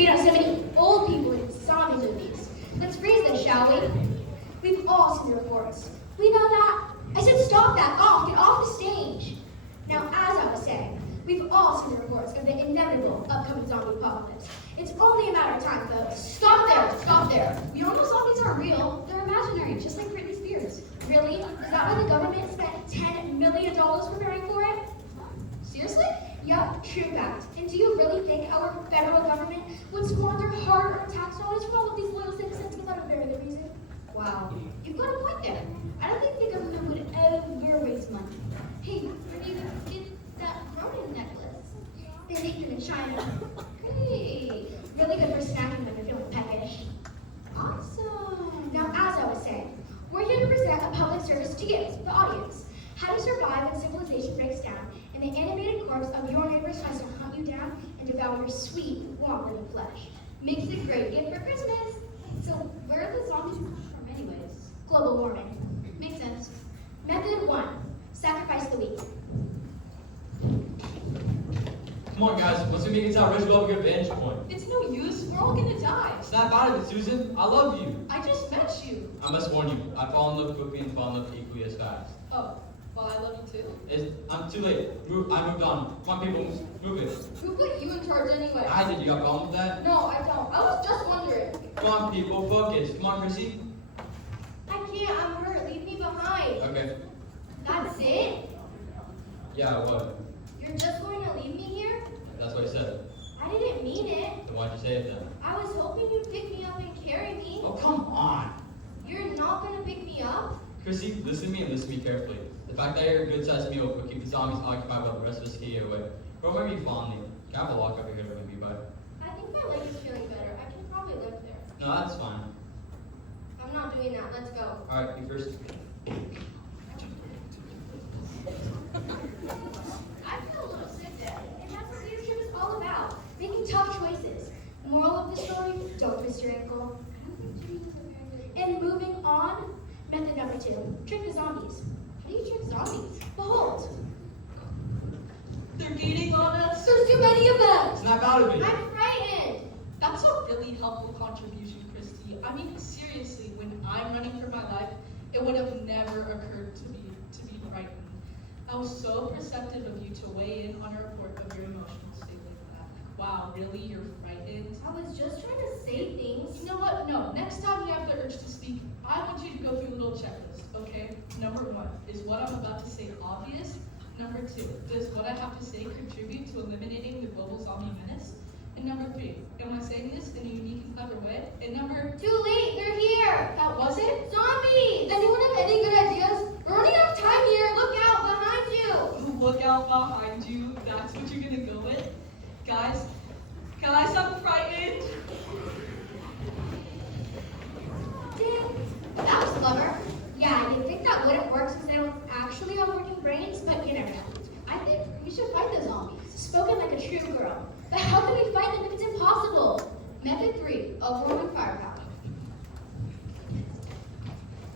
We know so many old people in zombie movies. Let's phrase this, shall we? We've all seen the reports. We know that. I said stop that. Get off the stage. Now, as I was saying, we've all seen the reports of the inevitable upcoming zombie apocalypse. It's only a matter of time, folks. Stop there. We all know zombies aren't real. They're imaginary, just like Britney Spears. Really? Is that why the government spent $10 million preparing for it? Seriously? Yep, true fact. And do you really think our federal government would squander hard-earned tax dollars for all of these loyal citizens without a very good reason? Wow, you've got a point there. I don't think the government would ever waste money. Hey, where do you get that Ronin necklace? They make them in China. Great. Really good for snacking when you're feeling peckish. Awesome. Now, as I was saying, we're here to present a public service to you, the audience. How to survive when civilization breaks down and the animated corpse of your neighbor tries to hunt you down and devour your sweet, warm little flesh. Makes a great gift for Christmas. So where are the zombies from anyways? Global warming. Makes sense. Method 1. Sacrifice the weak. Come on, guys. Once we make it to our original, we get a vantage point. It's no use. We're all gonna die. Snap out of it, Susan. I love you. I just met you. I must warn you. I fall in love quickly and fall in love equally as fast. Oh, well, I love you too. I'm too late. I moved on. Come on, people. Move it. Who put you in charge anyway? I did. You got a problem with that? No, I don't. I was just wondering. Come on, people. Focus. Come on, Chrissy. I can't, I'm hurt. Leave me behind. Okay. That's it? Yeah, what? You're just going to leave me here? That's what I said. I didn't mean it. Then why'd you say it then? I was hoping you'd pick me up and carry me. Oh, come on. You're not going to pick me up? Chrissy, listen to me and listen to me carefully. The fact that you're a good-sized meal will keep the zombies occupied while the rest of us get away. Bro, maybe fondly. Can I have a walk over here with me, bud? I think my leg is feeling better. I can probably lift there. No, that's fine. I'm not doing that. Let's go. All right, you first. I feel a little sick there. And that's what leadership is all about. Making tough choices. Moral of the story, don't twist your ankle. And moving on, method number 2, trick the zombies. How do you trick zombies? Behold, They're gaining on us. there's too many of them. Snap out of it. I'm frightened. That's a really helpful contribution, Christy. I mean, seriously, when I'm running for my life, it would have never occurred to me to be frightened. I was so perceptive of you to weigh in on a report of your emotional state like that. Like, wow, really? You're frightened? I was just trying to say things. You know what? No, next time you have the urge to speak, I want you to go through a little checklist, okay? Number 1, is what I'm about to say obvious? Number 2, does what I have to say contribute to eliminating the global zombie menace? And number 3, am I saying this in a unique and clever way? And number... Too late, they're here. That was it? Zombies! Anyone have any good ideas? We're running out of time here. Look out behind you. Look out behind you. That's what you're gonna go with? Guys, I'm frightened. That was clever. Yeah, you'd think that wouldn't work since they don't actually have working brains, but you never know. I think we should fight the zombies. Spoken like a true girl. But how can we fight them if it's impossible? Method 3, overwhelming firepower.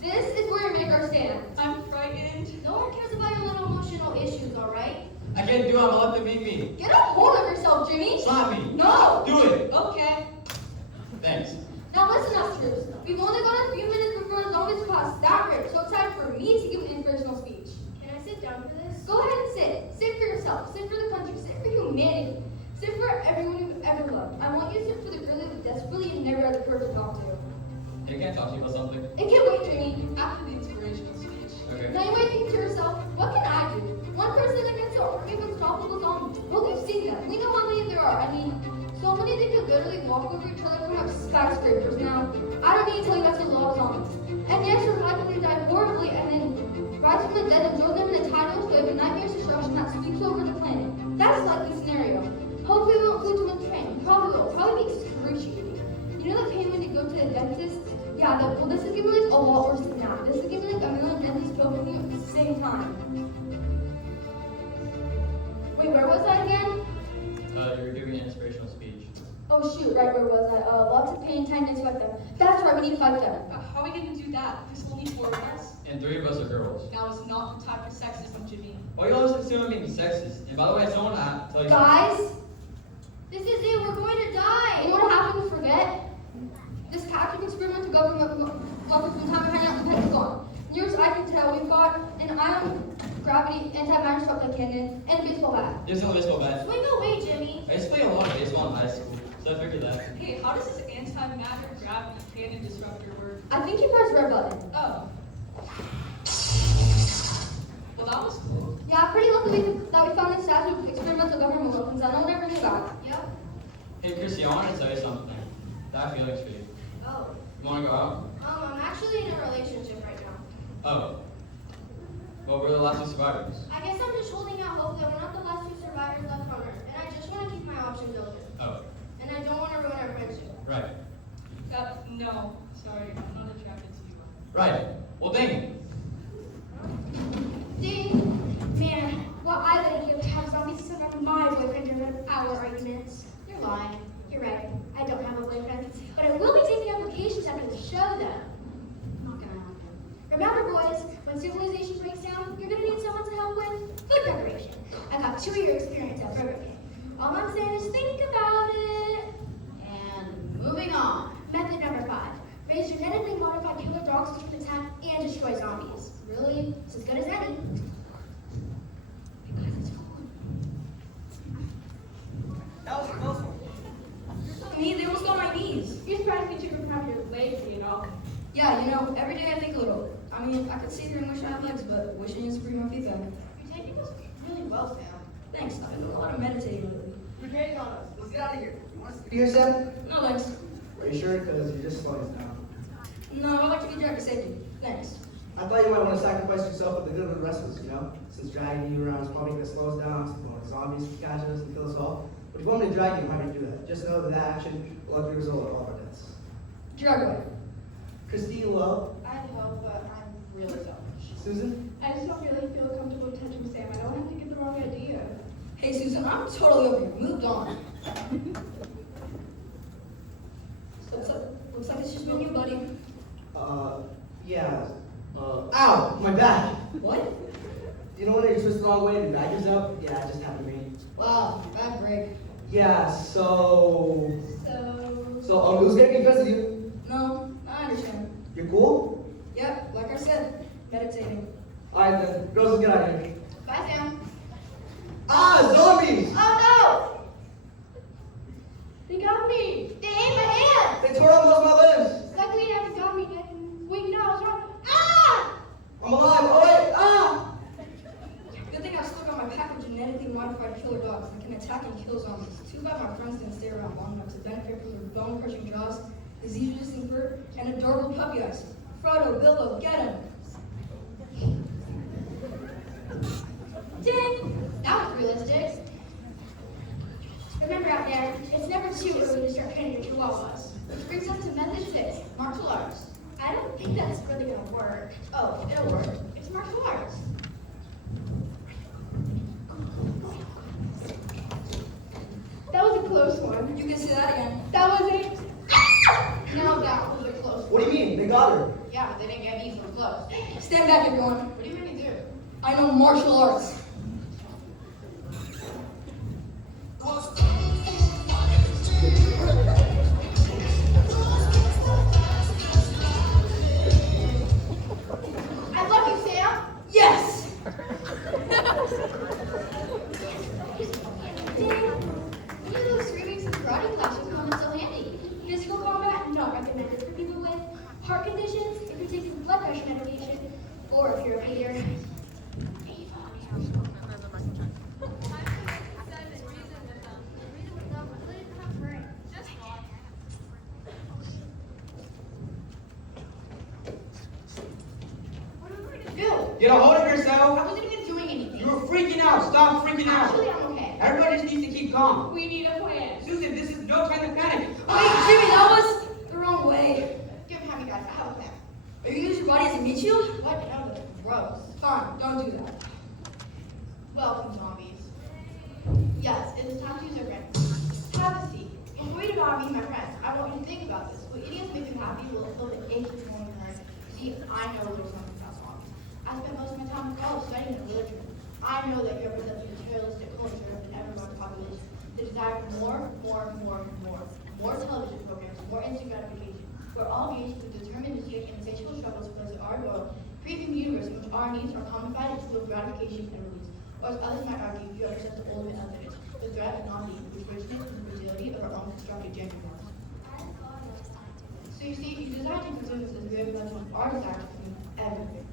This is where we make our stand. I'm frightened. No one cares about your little emotional issues, alright? I can't do it. I'm gonna let them beat me. Get a hold of yourself, Jimmy. Slap me. No! Do it. Okay. Thanks. Now listen, us troops. We've only got a few minutes before the zombies cross that bridge, so it's time for me to give an inspirational speech. Can I sit down for this? Go ahead and sit. Sit for yourself. Sit for the country. Sit for humanity. Sit for everyone you've ever loved. I want you to sit for the girl that desperately and never had the courage to talk to. Hey, can I talk to you about something? It can't wait, Jimmy. After the inspirational speech. Okay. Now you might think to yourself, what can I do? One person against an army of unstoppable zombies. Well, we've seen them. We know how many there are. I mean, so many they could literally walk over each other and have skyscrapers. Now, I don't need to tell you that's the law of zombies. And yes, you're likely to die horribly and then rise from the dead and throw them in a tidal wave of nightmare destruction that sweeps over the planet. That's a likely scenario. Hopefully we won't lose too much pain. Probably will. Probably be excruciating. You know the pain when you go to the dentist? Yeah, well this is giving me like a lot worse than that. This is giving like a million dentists poking you at the same time. Wait, where was I again? You were giving an inspirational speech. Oh shoot, right, where was I? Lots of pain, time to fight them. That's right, we need to fight them. How are we gonna do that? There's only 4 of us. And 3 of us are girls. Now is not the time for sexism, Jimmy. Why you always assume I'm being sexist? And by the way, I just want to tell you Guys, this is it, we're going to die. You know what so we've got an ion gravity anti-matter spotlight cannon and a baseball bat. There's no baseball bat. Swing away, Jimmy. I used to play a lot of baseball in high school, so I figured that. Hey, how does this antimatter gravity cannon disruptor work? I think you pressed the red button. Oh. Well, that was cool. Yeah, pretty lucky that we found this statue of experimental government weapons that no one ever knew about. Yep. Hey, Chrissy, I wanted to tell you something. I have feelings for you. Oh. You want to go out? I'm actually in a relationship right now. Oh. Well, we're the last two survivors. I guess I'm just holding out hope that we're not the last two survivors left on Earth, and I just want to keep my options open. Oh. And I don't want to ruin our friendship. Right. No, sorry, I'm not attracted to you. Right. Well, dang it. Ding! Man, what I let you have zombies surround my boyfriend during our arguments. You're lying. You're right. I don't have a boyfriend. But I will be taking applications after the show, though. Not gonna happen. Remember, boys, when civilization breaks down, you're gonna need someone to help with food preparation. I got 2-year experience at Burger King. All I'm saying is think about it. And moving on. Method number 5. Raise genetically modified killer dogs which can attack and destroy zombies. Really? It's as good as any. Because it's fun. That was a close one. Me, they almost got my knees. You're surprised me to grab your legs, you know? Yeah, you know, every day I think a little. I mean, I could sit here and wish I had legs, but wishing is to bring my feet back. You're taking this really well, Sam. Thanks, I've been doing a lot of meditating lately. You're grading on us. Let's get out of here. You want us to be here, Sam? No, thanks. Are you sure? Because you're just slowing us down. No, I like to be driver safety. Thanks. I thought you might want to sacrifice yourself for the good of the rest of us, you know? Since dragging you around is probably going to slow us down, so more zombies can catch us and kill us all. But if you want me to drag you, I'm happy to do that. Just know that that action will have the result of all of our deaths. Drag away. Christine Lowe, I'd help, but I'm really selfish. Susan, I just don't really feel comfortable touching Sam. I don't have to get the wrong idea. Hey, Susan, I'm totally over here. Moved on. Looks like it's just me and you, buddy. yeah, ow, my back. What? You know when you twist the wrong way and your back is up? Yeah, it just happened to me. Wow, bad break. Yeah, so who's getting defense of you? No, I understand. You're cool? Yep, like I said, meditating. Alright then, girls, let's get out of here. Bye, Sam. Ah, zombies! Oh, no! They got me. They ate my hand. They tore out most of my limbs! Luckily, they haven't got me yet. Wait, no, I was wrong. Ah! I'm alive! Oh wait! Ah! Good thing I've still got my pack of genetically modified killer dogs that can attack and kill zombies. Too bad my friends didn't stay around long enough to benefit from their bone-crushing jaws, disease-resistant fur, and adorable puppy eyes. Frodo, Bilbo, get him! Ding! That was realistic. Remember out there, it's never too early to start training your chihuahuas. Which brings us to method 6, martial arts. I don't think that's really gonna work. Oh, it'll work. It's martial arts. That was a close one. You can say that again. That was it. Ah! No, that was a close one. What do you mean? They got her. Yeah, but they didn't get me so close. Stand back, everyone. What do you mean to do? I know martial arts. I love you, Sam. Yes! Ding! One of those 3 weeks of karate classes come in so handy. Physical combat, not recommended for people with heart conditions, if you're taking blood pressure medication, or if you're a hater. Bill, Get a hold of I yourself. wasn't even doing anything. You were freaking out. Stop freaking out. Actually, I'm okay. Everybody just needs to keep calm. We need a plan. Susan, this is no time to panic. Wait, Jimmy, that was the wrong way. Give him me, guys. I have a plan. Are you gonna use your body as a meat shield? What? No, that's gross. Fine, don't do that. Welcome, zombies. Yes, it is time to use your brain. Have a seat. Before you devour me, my friends, I want you to think about this. What idiots make them happy will fill the ache of your own heart. See, I know there's something about zombies. I spent most of my time in college studying their literature. I know that you represent the materialistic culture in everyone's population. The desire for more television programs, more instant gratification. We're all engaged with determined, insatiable struggles because our world Creating a universe in which our needs are commodified into the gratification and release, or as others might argue, you represent the ultimate evidence, the threat of non-being, which originates in the fragility of our own constructed gender norms. So you see, you desire to consume this as a very reflection of our desire to consume everything.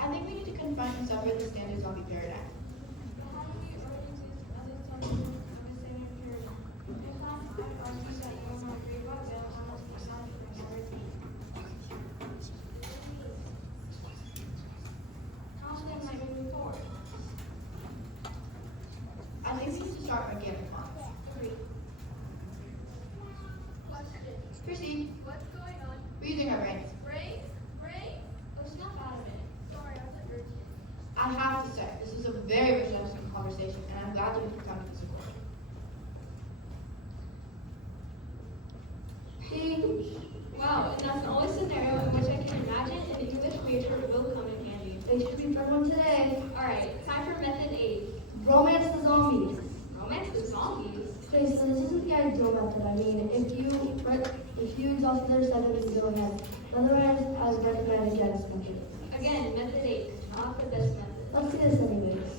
I think we need to confront and separate the standard zombie paradigm. I think we need to start organic farming. Chrissy, What's going on? we're using our brains. Break? Break? Oh, snap out of it. Sorry, I was urgent. I have to say, this is a very rich and interesting conversation, and I'm glad that we could come to this accord. Wow, and that's the only scenario in which I can imagine an English major will come in handy. They should be fun one today. Alright, time for method 8. Romance the zombies. Romance with zombies. Okay, so this isn't the ideal method. I mean, if you exhausted their sentence, go ahead. Otherwise, I would recommend against method. Again, method 8, not the best method. Let's do this anyways.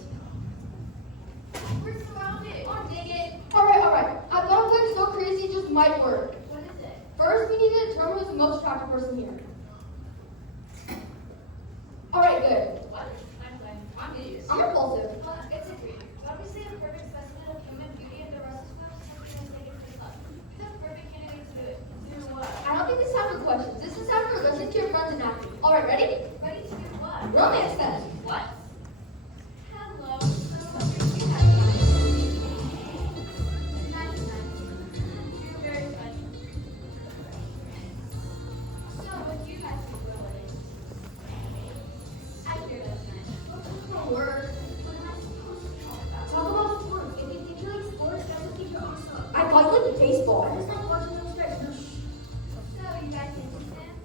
We're surrounded. Oh, dang it. Alright. I've got a plan so crazy it just might work. What is it? First, we need to determine who's the most attractive person here. Alright, good. What? I'm playing. I'm idiots. I'm repulsive. Well, it's agreed. But we say a perfect specimen of human beauty and the rest of us something that's making for love. You're the perfect candidate to do it. Do what? I don't think this is time for questions. This is time for listening to your friends and acting. Alright, ready? Ready to do what? Romance test. What? Hello. So what do you have tonight? Nice. You're very funny. So what do you guys think relative? I hear that's nice. What's work? What am I supposed to talk about? Talk about sports. If you think you like sports, that's what you're awesome. I thought you liked baseball. I just like watching those stripes. So you guys Yankees fans?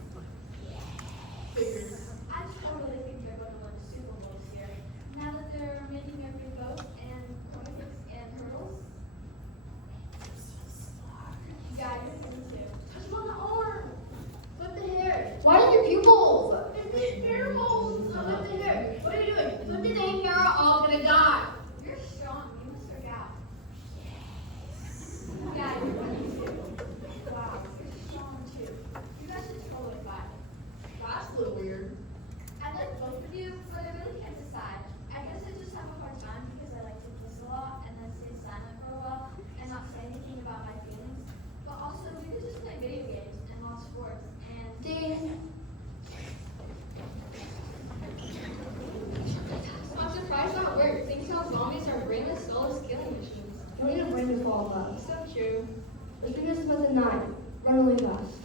I totally think they're going to win the Super Bowl this year. Now that they're making every vote and Olympics and hurdles. You got your thing too. Touch him on the arm. Flip the hair. Why are your pupils? It's miracles. Flip the hair. What are you doing? Flip the thing. You're all gonna die. You're strong. You must work out. Yeah, you're running too. Wow, you're strong too. You guys should totally fight. That's a little weird. I like both of you, but I really can't decide. I guess I just have a hard time because I like to kiss a lot and then stay silent for a while and not say anything about my feelings. But also, we could just play video games and watch sports and Ding. I'm surprised that worked. Things how zombies are brainless, soulless killing machines. You don't need a brain to fall in love. So true. Let's do this with method 9. Run really fast.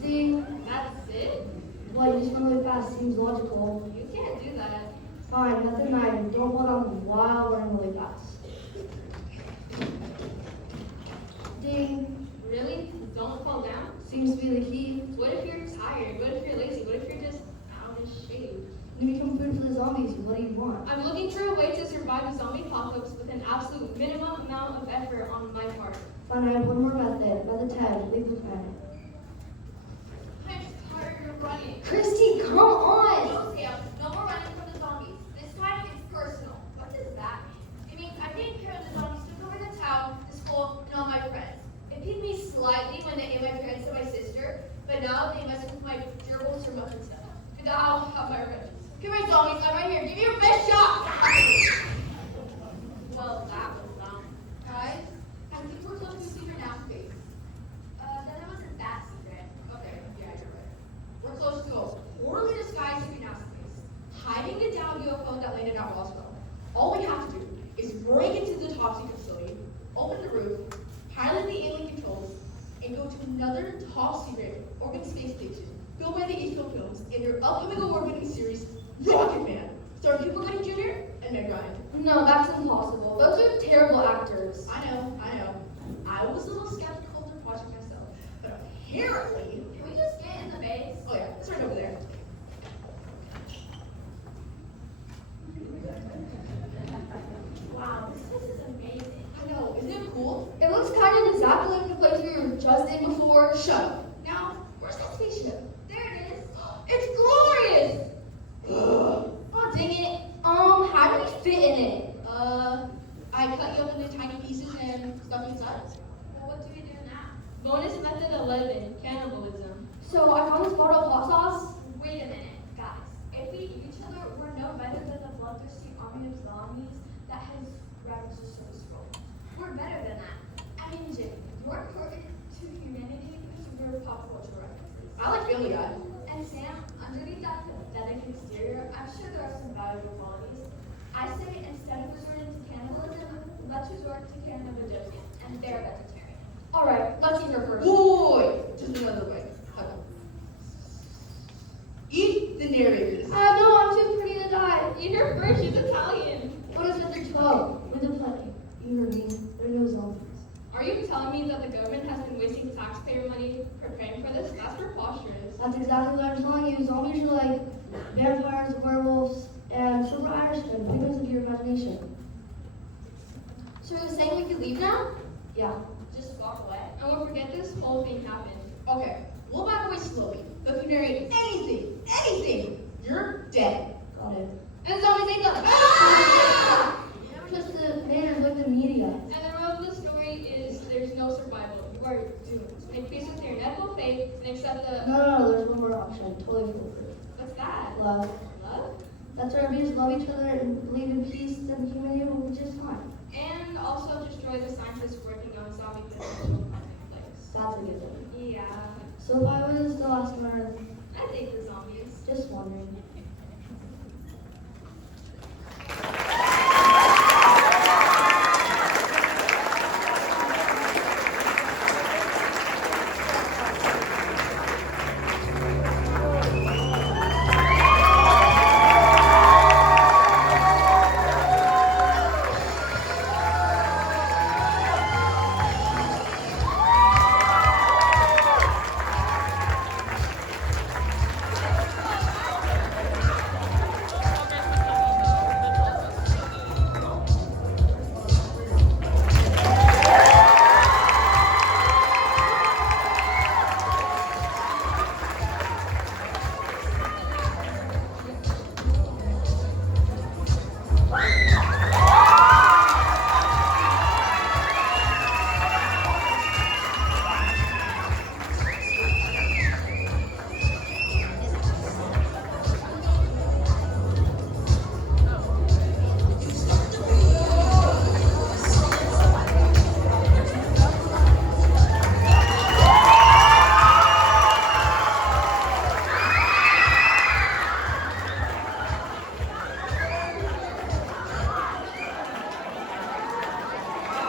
Ding. That's it? Well, you just run really fast. Seems logical. You can't do that. Fine, method 9. Don't hold on while running really fast. Ding. Really? Don't fall down? Seems to be the key. What if you're tired? What if you're lazy? What if you're just out of shape? You become food for the zombies. What do you want? I'm looking for a way to survive a zombie apocalypse with an absolute minimum amount of effort on my part. Fine, I have one more method. Method 10. Leave the planet. I'm tired of running. Christy, come on! No, Scale, no more running from the zombies. This time it's personal. What does that mean? It means I take care of the zombies took over the town, the school, and all my friends. It piqued me slightly when they ate my parents and my sister, but now they mess with my gerbils or much and stuff. And I'll have my revenge. Come here, zombies, I'm right here. Give me your best shot! Well, that was dumb. Guys, I think we're close to a secret now space. Then it wasn't that secret. Okay, yeah, you're right. We're close to a poorly disguised secret now space, hiding the down UFO that landed at Roswell. All we have to do is break into the top secret facility, open the roof, pilot the alien controls, and go to another top secret orbiting space station filmed by the HBO Films in their upcoming award-winning series, Rocket Man, starring Cuba Gooding Jr. and Meg Ryan. No, that's impossible. Those are terrible actors. I know. I was a little skeptical of the project myself, but apparently, Can we just get in the base? oh yeah, it's right over there. Wow, this place is amazing. I know, isn't it cool? It looks kind Stuff inside? Well, what do we do now? Bonus method 11, cannibalism. So I found this bottle of hot sauce. Wait a minute, guys. If we eat each other, we're no better than the bloodthirsty army of zombies that has ravaged the surface world. We're better than that. I mean, Jim, you're important to humanity because of your pop culture references. I like Family Guy. And Sam, underneath that pathetic exterior, I'm sure there are some valuable qualities. I say instead of resorting to cannibalism, let's resort to cannabidopia, and they're vegetarian. All right, let's eat her first. Boy, just another way. Eat the narrators. No, I'm too pretty to die. Eat her first, she's Italian. What is with their 12? With the plenty. You heard me. There are no zombies. Are you telling me that the government has been wasting taxpayer money preparing for this? That's preposterous. That's exactly what I'm telling you. Zombies are like vampires, werewolves, and silver Irishmen. Figments of your imagination. So you're saying we could leave now? Yeah. Just walk away. And we'll forget this whole thing happened. Okay, we'll back away slowly. But if you narrate anything, you're dead. Got it. And the zombies ain't done. Just the manners like the media. And the moral of the story is there's no survival. You are doomed. Make peace with your inevitable fate and accept the... No, there's one more option. Totally foolproof. What's that? Love. Love? That's where we just love each other and believe in peace and humanity will be just fine. And also destroy the scientists working on zombie potential place. That's a good thing. Yeah. So if I was the last on Earth, I think the zombies. just wondering.